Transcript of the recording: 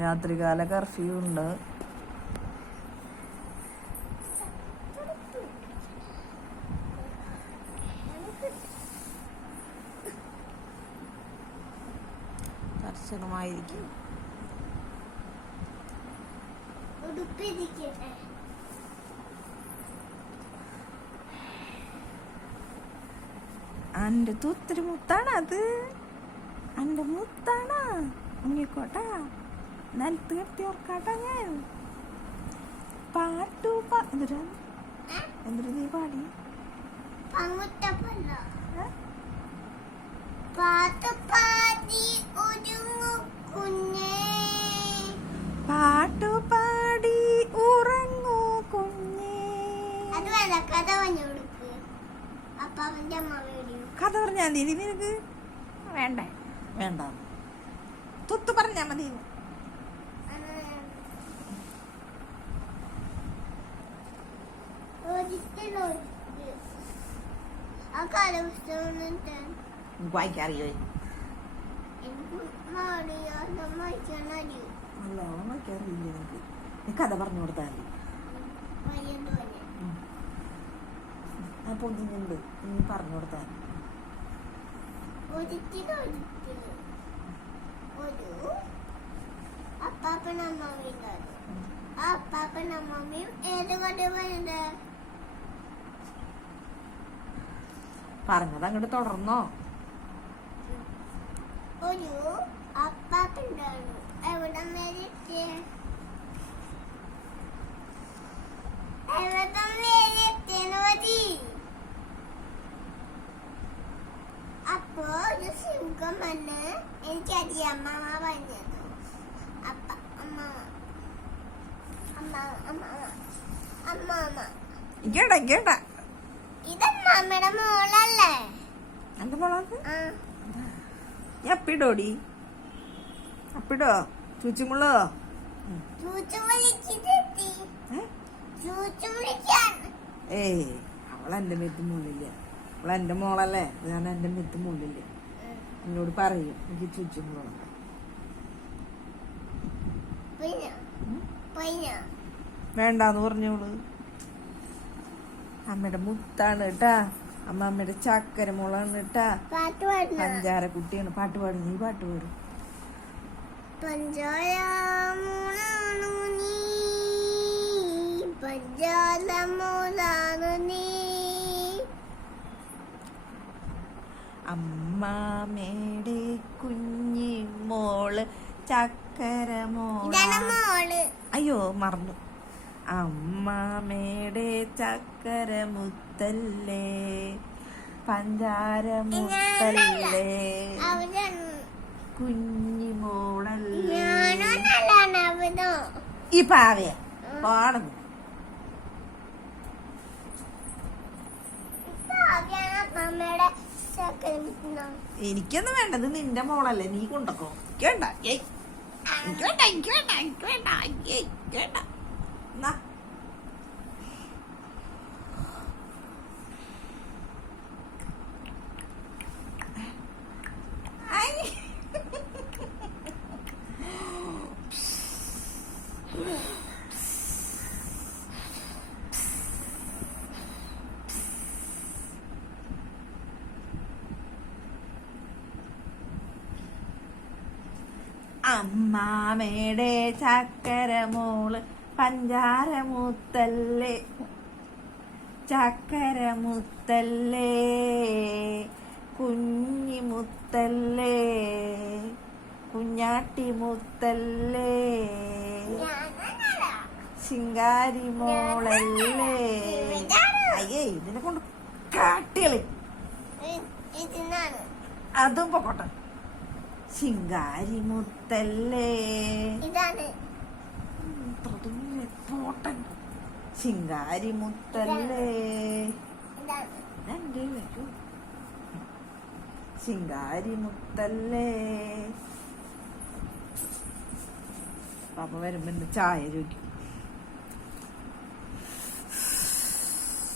രാത്രികാല കർഫ്യൂ ഉണ്ട്. കർശനമായിരിക്കും. അന്റെ ഒത്തിരി മുത്താണ് അത്. അന്റെ മുത്താണ്. ഉണ്ണിക്കോട്ടാ നിലത്ത് കെട്ടി ഓർക്കാട്ടാ ഞാൻ. എന്തിനാ നീ പാടി? പാട്ടുപാടി ഉറങ്ങൂ കുഞ്ഞേ. കഥ പറഞ്ഞാ മതി നിനക്ക്. വേണ്ടേ? വേണ്ട, തുത്ത് പറഞ്ഞാ മതി. വായിക്കറിയോ? നല്ലോണം വായിക്കാറില്ല എനിക്ക്. നീ കഥ പറഞ്ഞു കൊടുത്താൽ മതി. അപ്പൊ ഒന്നുണ്ട് നീ പറഞ്ഞു കൊടുത്താൽ. പറഞ്ഞത് അങ്ങോട്ട് തുടർന്നോ? ഒരു അപ്പാപ്പുണ്ടായിരുന്നു. എവിടെ മതി. അപ്പൊ ഒരു സിംഹം വന്ന് എനിക്കറിയാം അമ്മ പറഞ്ഞത്. അപ്പ അമ്മ ഇതമ്മയുടെ മോളല്ലേ? എന്റെ മോളാണ്. അപ്പിടോടി, അപ്പിടോ ചൂച്ചുമുള്ളോ? ഏയ് അവളെന്റെ മെത്ത് മുള്ളില്ല. അവളെന്റെ മോളല്ലേ, ഞാൻ എന്റെ മെത്ത് മുള്ളില്ല. എന്നോട് പറയും എനിക്ക് ചൂച്ചുമുള്ള. വേണ്ടാന്ന് പറഞ്ഞോള്. അമ്മയുടെ മുത്താണ് കേട്ടാ. അമ്മയുടെ ചക്കര മോളാണ് കേട്ടാ. പഞ്ചാര കുട്ടിയാണ്. പാട്ട് പാടും. നീ പാട്ട് പാടും. അമ്മാമ്മയുടെ കുഞ്ഞി മോള് ചക്കര മോള്. അയ്യോ മറന്നു. അമ്മാമ്മയുടെ ചക്കര മുത്തല്ലേ, പഞ്ചാര മുത്തല്ലേ, കുഞ്ഞി മോളല്ലേ. ഈ പാവയ പാടുന്നു. എനിക്കൊന്നും വേണ്ടത് നിന്റെ മോളല്ലേ, നീ കൊണ്ടക്കോ. കേണ്ട എനിക്ക് വേണ്ട, എനിക്ക് വേണ്ട, എനിക്ക് വേണ്ട, എനിക്ക് വേണ്ട. അമ്മാമ്മയുടെ ചക്കര മോള് പഞ്ചാര മുത്തല്ലേ, ചക്കര മുത്തല്ലേ, കുഞ്ഞി മുത്തല്ലേ, കുഞ്ഞാട്ടി മുത്തല്ലേ, ശിങ്കാരി മോളല്ലേ. അയ്യേ ഇതിനെ കൊണ്ട് കാട്ടികള്. അതും പൊക്കോട്ടെ. ശിങ്കാരി മുത്തല്ലേ, ശിങ്കാരി മുത്തല്ലേ, ശിങ്കാരി മുത്തല്ലേ. പാപ്പ വരുമ്പോ ചായ ചോദിക്കും.